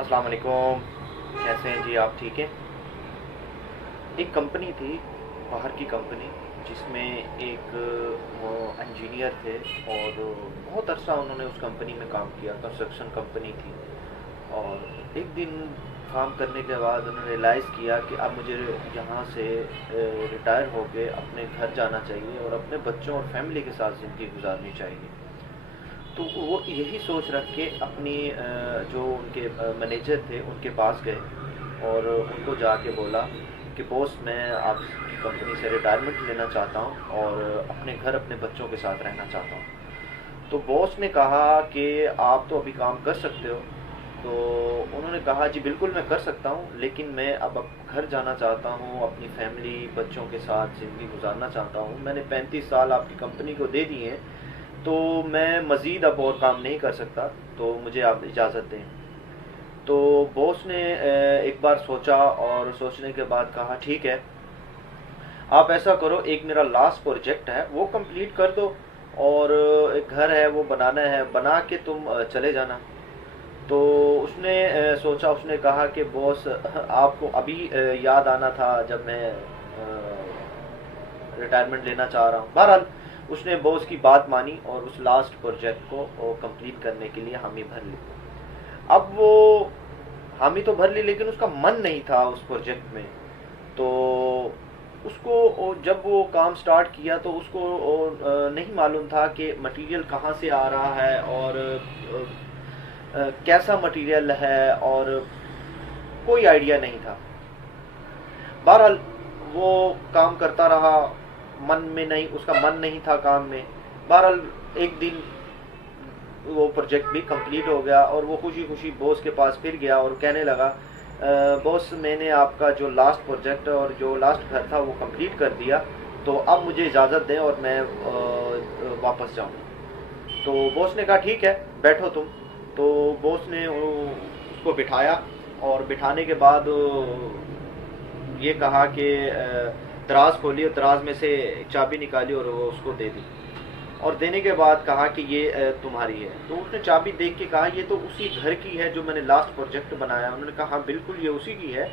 अस्सलाम वालेकुम। कैसे हैं जी आप? ठीक हैं। एक कंपनी थी, बाहर की कंपनी, जिसमें एक वो इंजीनियर थे और बहुत अरसा उन्होंने उस कंपनी में काम किया। कंस्ट्रक्शन कंपनी थी। और एक दिन काम करने के बाद उन्होंने रियलाइज़ किया कि अब मुझे यहाँ से रिटायर होके अपने घर जाना चाहिए और अपने बच्चों और फैमिली के साथ ज़िंदगी गुजारनी चाहिए। तो वो यही सोच रख के अपनी जो उनके मैनेजर थे उनके पास गए और उनको जाके बोला कि बॉस, मैं आपकी कंपनी से रिटायरमेंट लेना चाहता हूँ और अपने घर अपने बच्चों के साथ रहना चाहता हूँ। तो बॉस ने कहा कि आप तो अभी काम कर सकते हो। तो उन्होंने कहा जी बिल्कुल मैं कर सकता हूँ, लेकिन मैं अब घर जाना चाहता हूँ, अपनी फैमिली बच्चों के साथ ज़िंदगी गुजारना चाहता हूँ। मैंने 35 साल आपकी कंपनी को दे दिए हैं, तो मैं मज़ीद अब और काम नहीं कर सकता, तो मुझे आप इजाज़त दें। तो बॉस ने एक बार सोचा और सोचने के बाद कहा ठीक है, आप ऐसा करो, एक मेरा लास्ट प्रोजेक्ट है वो कंप्लीट कर दो और एक घर है वो बनाना है, बना के तुम चले जाना। तो उसने सोचा, उसने कहा कि बॉस आपको अभी याद आना था जब मैं रिटायरमेंट लेना चाह रहा हूँ। बहरहाल उसने बॉस की बात मानी और उस लास्ट प्रोजेक्ट को कंप्लीट करने के लिए हामी भर ली। अब वो हामी तो भर ली, लेकिन उसका मन नहीं था उस प्रोजेक्ट में। तो उसको जब वो काम स्टार्ट किया तो उसको नहीं मालूम था कि मटेरियल कहाँ से आ रहा है और कैसा मटेरियल है, और कोई आइडिया नहीं था। बहरहाल वो काम करता रहा, मन में नहीं, उसका मन नहीं था काम में। बहरहाल एक दिन वो प्रोजेक्ट भी कंप्लीट हो गया और वो खुशी खुशी बॉस के पास फिर गया और कहने लगा, बॉस मैंने आपका जो लास्ट प्रोजेक्ट और जो लास्ट घर था वो कंप्लीट कर दिया, तो अब मुझे इजाज़त दें और मैं वापस जाऊँ। तो बॉस ने कहा ठीक है, बैठो तुम। तो बॉस ने उसको बिठाया और बिठाने के बाद ये कहा कि दराज खोली और दराज में से एक चाबी निकाली और वो उसको दे दी। और देने के बाद कहा कि ये तुम्हारी है। तो उसने चाबी देख के कहा ये तो उसी घर की है जो मैंने लास्ट प्रोजेक्ट बनाया। उन्होंने कहा हाँ बिल्कुल ये उसी की है,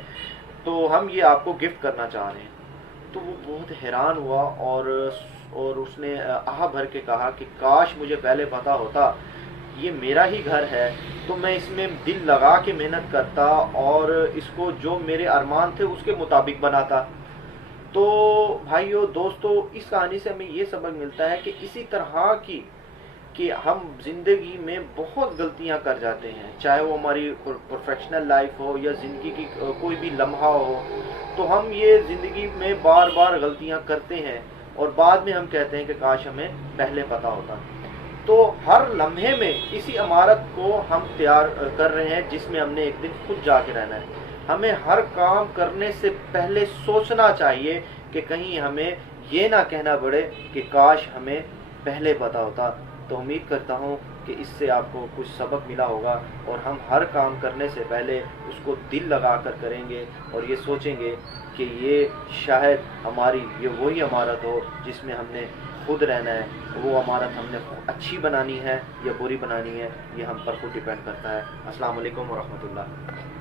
तो हम ये आपको गिफ्ट करना चाह रहे हैं। तो वो बहुत हैरान हुआ और उसने आह भर के कहा कि काश मुझे पहले पता होता ये मेरा ही घर है, तो मैं इसमें दिल लगा के मेहनत करता और इसको जो मेरे अरमान थे उसके मुताबिक बनाता। तो भाइयों दोस्तों, इस कहानी से हमें ये सबक मिलता है कि इसी तरह की कि हम जिंदगी में बहुत गलतियां कर जाते हैं, चाहे वो हमारी प्रोफेशनल लाइफ हो या जिंदगी की कोई भी लम्हा हो। तो हम ये जिंदगी में बार बार गलतियां करते हैं और बाद में हम कहते हैं कि काश हमें पहले पता होता। तो हर लम्हे में इसी इमारत को हम तैयार कर रहे हैं जिसमें हमने एक दिन खुद जाके रहना है। हमें हर काम करने से पहले सोचना चाहिए कि कहीं हमें ये ना कहना पड़े कि काश हमें पहले पता होता। तो उम्मीद करता हूँ कि इससे आपको कुछ सबक मिला होगा और हम हर काम करने से पहले उसको दिल लगा कर करेंगे और ये सोचेंगे कि ये शायद हमारी ये वही इमारत हो जिसमें हमने खुद रहना है। वो इमारत हमने अच्छी बनानी है या बुरी बनानी है, ये हम पर खुद डिपेंड करता है। अस्सलाम वालेकुम व रहमतुल्लाह।